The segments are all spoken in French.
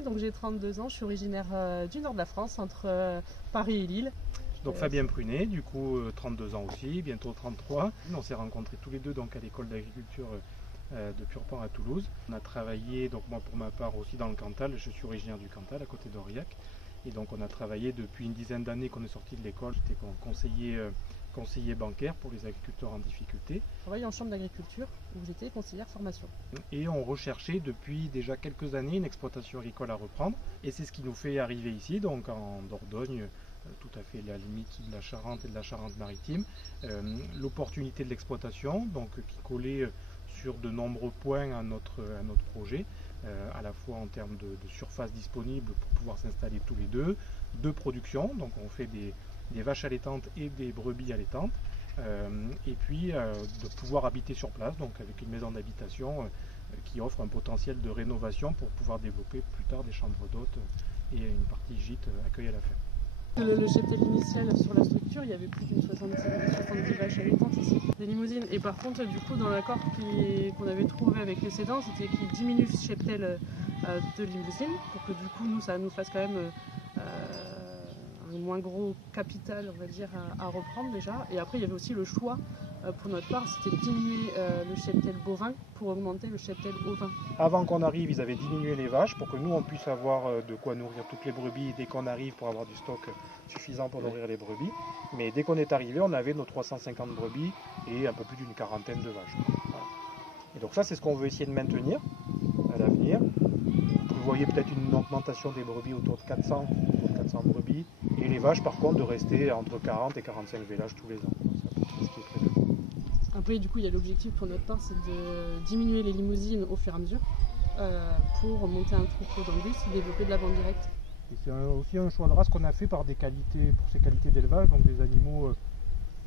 Prunet, donc j'ai 32 ans, je suis originaire du nord de la France, entre Paris et Lille. Donc Fabien Prunet, du coup 32 ans aussi, bientôt 33. On s'est rencontrés tous les deux donc, à l'école d'agriculture de Purpan à Toulouse. On a travaillé, donc moi pour ma part aussi dans le Cantal, je suis originaire du Cantal, à côté d'Aurillac. Et donc on a travaillé depuis une dizaine d'années qu'on est sorti de l'école. J'étais conseiller bancaire pour les agriculteurs en difficulté. Je travaille en chambre d'agriculture où j'étais conseillère formation. Et on recherchait depuis déjà quelques années une exploitation agricole à reprendre. Et c'est ce qui nous fait arriver ici, donc en Dordogne, tout à fait la limite de la Charente et de la Charente-Maritime. L'opportunité de l'exploitation, donc qui collait sur de nombreux points à notre projet, à la fois en termes de surface disponible pour pouvoir s'installer tous les deux, de production, donc on fait des vaches allaitantes et des brebis allaitantes, et puis de pouvoir habiter sur place, donc avec une maison d'habitation qui offre un potentiel de rénovation pour pouvoir développer plus tard des chambres d'hôtes et une partie gîte accueil à la ferme. Le cheptel initial sur la structure, il y avait plus d'une 70 vaches allaitantes ici, des limousines. Et par contre, du coup, dans l'accord qu'on avait trouvé avec les cédants, c'était qu'ils diminuent ce cheptel de limousines pour que du coup, nous, ça nous fasse quand même un moins gros capital, on va dire, à reprendre déjà. Et après, il y avait aussi le choix, pour notre part, c'était de diminuer le cheptel bovin pour augmenter le cheptel ovin. Avant qu'on arrive, ils avaient diminué les vaches pour que nous, on puisse avoir de quoi nourrir toutes les brebis dès qu'on arrive pour avoir du stock suffisant pour nourrir les brebis. Mais dès qu'on est arrivé, on avait nos 350 brebis et un peu plus d'une quarantaine de vaches. Voilà. Et donc ça, c'est ce qu'on veut essayer de maintenir à l'avenir. Vous voyez peut-être une augmentation des brebis autour de 400 brebis. Et les vaches, par contre, de rester entre 40 et 45 vélages tous les ans. C'est ce qui est prévu. Après, du coup, il y a l'objectif pour notre part, c'est de diminuer les limousines au fur et à mesure pour monter un troupeau d'angus et développer de la vente directe. Et c'est aussi un choix de race qu'on a fait pour ces qualités d'élevage, donc des animaux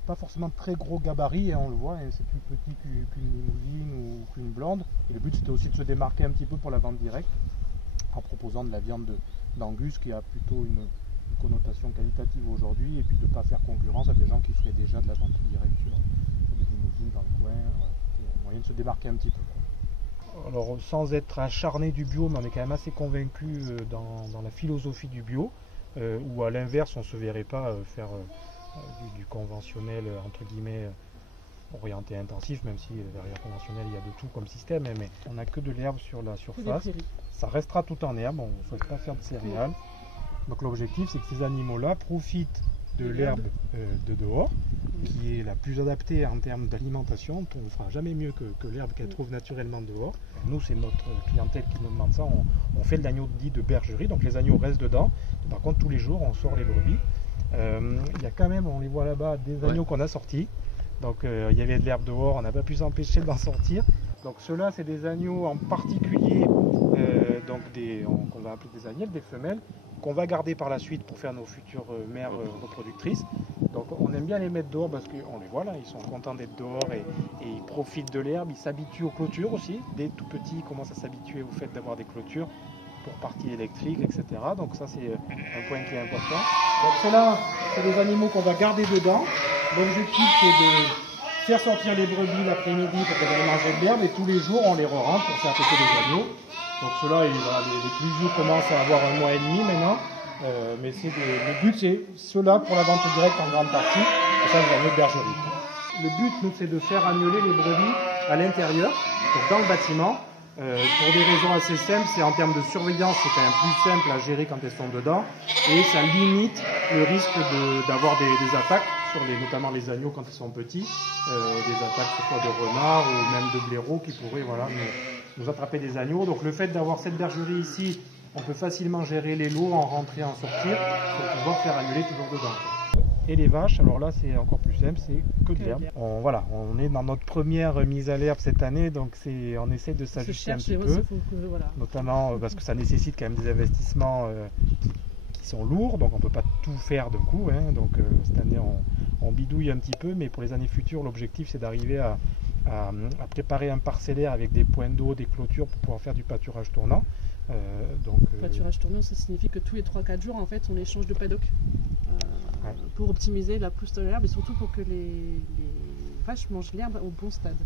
pas forcément très gros gabarit, hein, on le voit, hein, c'est plus petit qu'une limousine ou qu'une blonde. Et le but, c'était aussi de se démarquer un petit peu pour la vente directe en proposant de la viande d'angus qui a plutôt une connotation qualitative aujourd'hui, et puis de ne pas faire concurrence à des gens qui feraient déjà de la vente directe sur des limousines dans le coin. Voilà. C'est un moyen de se démarquer un petit peu. Alors sans être acharné du bio, mais on est quand même assez convaincu dans la philosophie du bio, où à l'inverse on ne se verrait pas faire du conventionnel entre guillemets orienté intensif, même si derrière conventionnel il y a de tout comme système, mais on n'a que de l'herbe sur la surface. Ça restera tout en herbe, on ne souhaite pas faire de céréales. Donc l'objectif, c'est que ces animaux-là profitent de l'herbe de dehors, qui est la plus adaptée en termes d'alimentation. On ne fera jamais mieux que l'herbe qu'elle trouve naturellement dehors. Nous, c'est notre clientèle qui nous demande ça. On fait de l'agneau dit de bergerie, donc les agneaux restent dedans. Par contre, tous les jours, on sort les brebis. Il y a quand même, on les voit là-bas, des agneaux qu'on a sortis. Donc il y avait de l'herbe dehors, on n'a pas pu s'empêcher d'en sortir. Donc ceux-là, c'est des agneaux en particulier, qu'on va appeler des agnelles, des femelles, qu'on va garder par la suite pour faire nos futures mères reproductrices. Donc on aime bien les mettre dehors parce qu'on les voit là, ils sont contents d'être dehors et ils profitent de l'herbe, ils s'habituent aux clôtures aussi. Dès tout petits, ils commencent à s'habituer au fait d'avoir des clôtures pour partie électrique, etc. Donc ça c'est un point qui est important. Donc ceux-là, c'est des animaux qu'on va garder dedans. L'objectif c'est de faire sortir les brebis l'après-midi pour qu'elles aillent manger de l'herbe, et tous les jours on les re-rentre pour faire péter les agneaux. Donc ceux-là, les plus vieux commencent à avoir 1 mois et demi maintenant, mais le but c'est ceux-là pour la vente directe en grande partie, et ça les agneaux de bergerie. Le but, nous, c'est de faire annioler les brebis à l'intérieur, donc dans le bâtiment. Pour des raisons assez simples, c'est en termes de surveillance, c'est quand même plus simple à gérer quand elles sont dedans, et ça limite le risque d'avoir des attaques, notamment les agneaux quand ils sont petits, des attaques que ce soit de renards ou même de blaireaux qui pourraient nous attraper des agneaux. Donc le fait d'avoir cette bergerie ici, on peut facilement gérer les lots, en rentrer, en sortir, pour pouvoir faire annuler toujours dedans. Et les vaches, alors là c'est encore plus simple, c'est que de l'herbe. On est dans notre première mise à l'herbe cette année, donc on essaie de s'ajuster un petit peu, notamment parce que ça nécessite quand même des investissements qui sont lourds, donc on ne peut pas tout faire d'un coup, hein. Donc cette année on bidouille un petit peu, mais pour les années futures l'objectif c'est d'arriver à préparer un parcellaire avec des points d'eau, des clôtures pour pouvoir faire du pâturage tournant. Pâturage tournant, ça signifie que tous les 3-4 jours en fait on échange de paddock pour optimiser la pousse de l'herbe et surtout pour que les vaches mangent l'herbe au bon stade.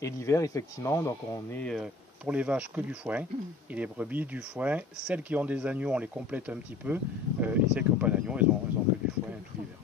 Et l'hiver effectivement, donc on est pour les vaches que du foin, et les brebis du foin. Celles qui ont des agneaux, on les complète un petit peu, et celles qui n'ont pas d'agneaux, elles ont que du foin tout l'hiver.